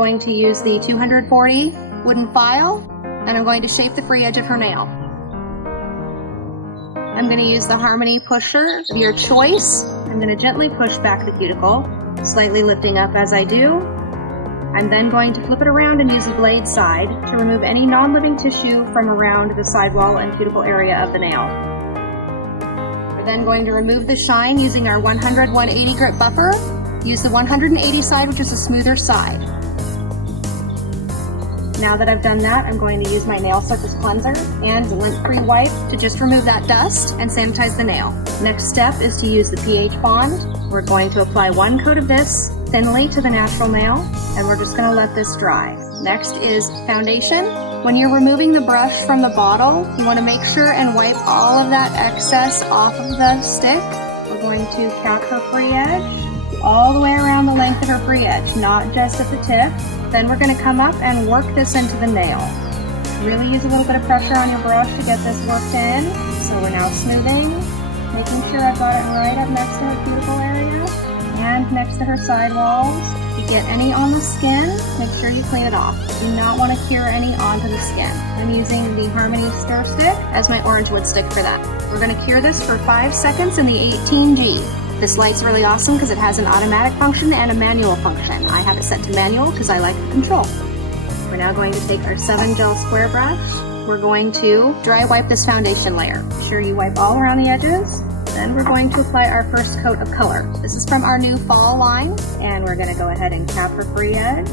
going to use the 240 wooden file, and I'm going to shape the free edge of her nail. I'm going to use the Harmony pusher of your choice. I'm going to gently push back the cuticle, slightly lifting up as I do. I'm then going to flip it around and use the blade side to remove any non-living tissue from around the sidewall and cuticle area of the nail. We're then going to remove the shine using our 100-180 grit buffer. Use the 180 side, which is a smoother side. Now that I've done that, I'm going to use my nail surface cleanser and lint-free wipe to just remove that dust and sanitize the nail. Next step is to use the pH bond. We're going to apply one coat of this thinly to the natural nail, and we're just going to let this dry. Next is foundation. When you're removing the brush from the bottle, you want to make sure and wipe all of that excess off of the stick. We're going to cap her free edge all the way around the length of her free edge, not just at the tip. Then we're going to come up and work this into the nail. Really use a little bit of pressure on your brush to get this worked in. So we're now smoothing, making sure I've got it right up next to her cuticle area and next to her sidewalls. If you get any on the skin, make sure you clean it off. Do not want to cure any onto the skin. I'm using the Harmony Stir Stick as my orange wood stick for that. We're going to cure this for 5 seconds in the 18G. This light's really awesome because it has an automatic function and a manual function. I have it set to manual because I like the control. We're now going to take our 7 gel square brush. We're going to dry wipe this foundation layer. Be sure you wipe all around the edges. Then we're going to apply our first coat of color. This is from our new fall line, and we're going to go ahead and cap her free edge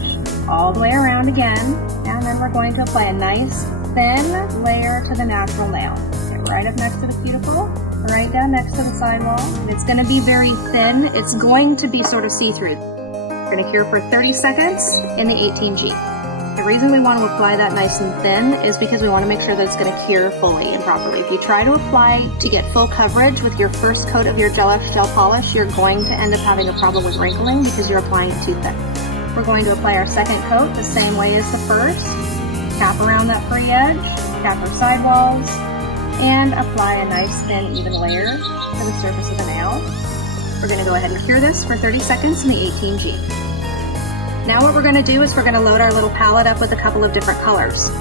all the way around again, and then we're going to apply a nice thin layer to the natural nail. Get right up next to the cuticle, right down next to the sidewall. It's going to be very thin. It's going to be sort of see-through. We're going to cure for 30 seconds in the 18G. The reason we want to apply that nice and thin is because we want to make sure that it's going to cure fully and properly. If you try to apply to get full coverage with your first coat of your gel polish, you're going to end up having a problem with wrinkling because you're applying it too thick. We're going to apply our second coat the same way as the first. Cap around that free edge, cap our sidewalls, and apply a nice thin even layer to the surface of the nail. We're going to go ahead and cure this for 30 seconds in the 18G. Now what we're going to do is we're going to load our little palette up with a couple of different colors.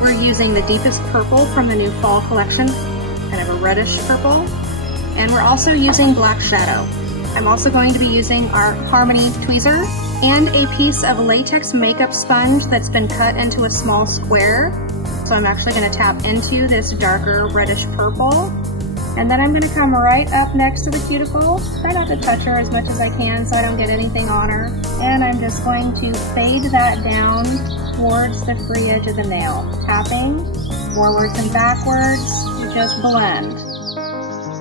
We're using the deepest purple from the new fall collection, kind of a reddish purple, and we're also using black shadow. I'm also going to be using our Harmony tweezer and a piece of latex makeup sponge that's been cut into a small square. So I'm actually going to tap into this darker reddish purple. And then I'm going to come right up next to the cuticle. Try not to touch her as much as I can so I don't get anything on her. And I'm just going to fade that down towards the free edge of the nail. Tapping forwards and backwards, just blend.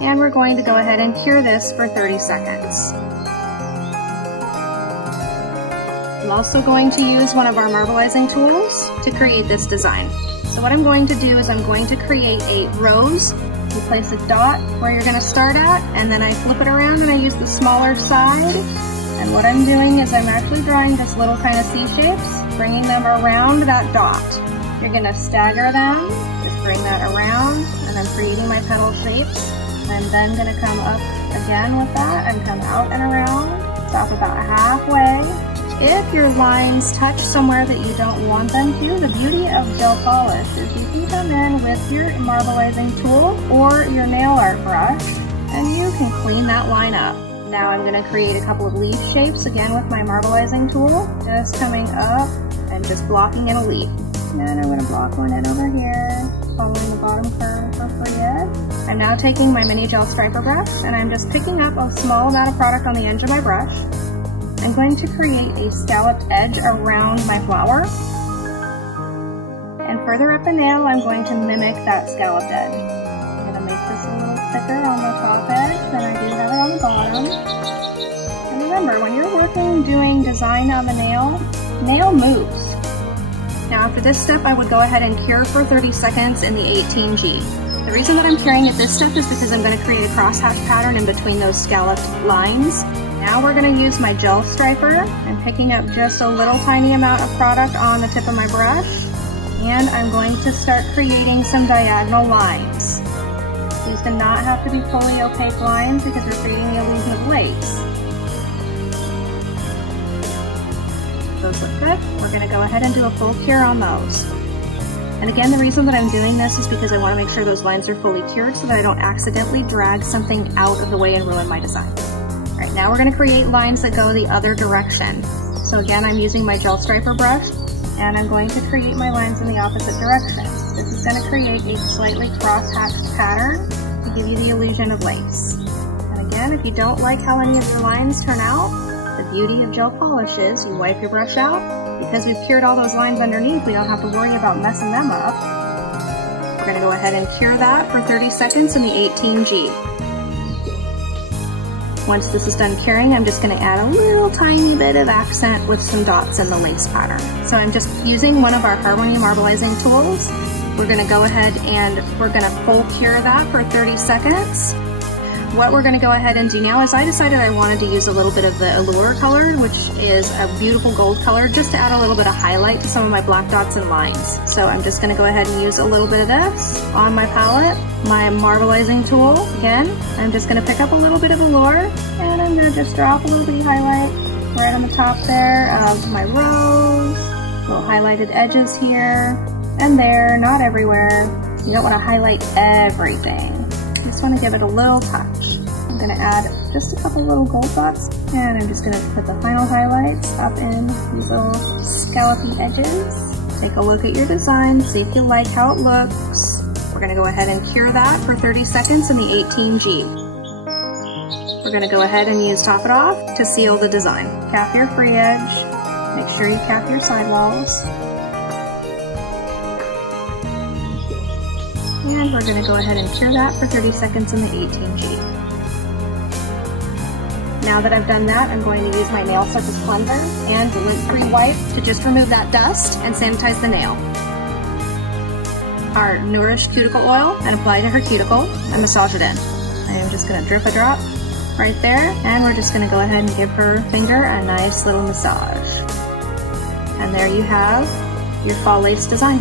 And we're going to go ahead and cure this for 30 seconds. I'm also going to use one of our marbleizing tools to create this design. So what I'm going to do is I'm going to create a rose. You place a dot where you're going to start at, and then I flip it around and I use the smaller side. And what I'm doing is I'm actually drawing just little kind of C shapes, bringing them around that dot. You're going to stagger them, just bring that around, and I'm creating my petal shapes. I'm then going to come up again with that and come out and around. Stop about halfway. If your lines touch somewhere that you don't want them to, the beauty of gel polish is you can come in with your marbleizing tool or your nail art brush and you can clean that line up. Now I'm going to create a couple of leaf shapes again with my marbleizing tool, just coming up and just blocking in a leaf. And I'm going to block one in over here, following the bottom curve for free edge. I'm now taking my mini gel striper brush and I'm just picking up a small amount of product on the edge of my brush. I'm going to create a scalloped edge around my flower. And further up the nail, I'm going to mimic that scalloped edge. I'm going to make this a little thicker on the top edge than I do have it on the bottom. And remember, when you're working doing design on the nail moves. Now after this step, I would go ahead and cure for 30 seconds in the 18G. The reason that I'm curing at this step is because I'm going to create a crosshatch pattern in between those scalloped lines. Now we're going to use my gel striper. I'm picking up just a little tiny amount of product on the tip of my brush, and I'm going to start creating some diagonal lines. These do not have to be fully opaque lines because we're creating the illusion of lace. Those look good. We're gonna go ahead and do a full cure on those. And again, the reason that I'm doing this is because I want to make sure those lines are fully cured so that I don't accidentally drag something out of the way and ruin my design. All right, now we're going to create lines that go the other direction. So again, I'm using my gel striper brush and I'm going to create my lines in the opposite direction. This is going to create a slightly cross-hatched pattern to give you the illusion of lace. And again, if you don't like how any of your lines turn out, the beauty of gel polish is you wipe your brush out. Because we've cured all those lines underneath, we don't have to worry about messing them up. We're going to go ahead and cure that for 30 seconds in the 18G. Once this is done curing, I'm just going to add a little tiny bit of accent with some dots in the lace pattern. So I'm just using one of our Harmony marbleizing tools. We're going to go ahead and we're going to full cure that for 30 seconds. What we're going to go ahead and do now is I decided I wanted to use a little bit of the Allure color, which is a beautiful gold color, just to add a little bit of highlight to some of my black dots and lines. So I'm just going to go ahead and use a little bit of this on my palette. My marbleizing tool, again, I'm just going to pick up a little bit of Allure, and I'm going to just drop a little bit of highlight right on the top there of my rose, little highlighted edges here and there, not everywhere. You don't want to highlight everything. Just want to give it a little touch. I'm going to add just a couple little gold dots, and I'm just going to put the final highlights up in these little scallopy edges. Take a look at your design, see if you like how it looks. We're going to go ahead and cure that for 30 seconds in the 18G. We're going to go ahead and use Top It Off to seal the design. Cap your free edge, make sure you cap your sidewalls. And we're going to go ahead and cure that for 30 seconds in the 18G. Now that I've done that, I'm going to use my nail surface cleanser and lint-free wipe to just remove that dust and sanitize the nail. Our Nourish cuticle oil and apply to her cuticle and massage it in. I am just going to drip a drop right there, and we're just going to go ahead and give her finger a nice little massage. And there you have your fall lace design.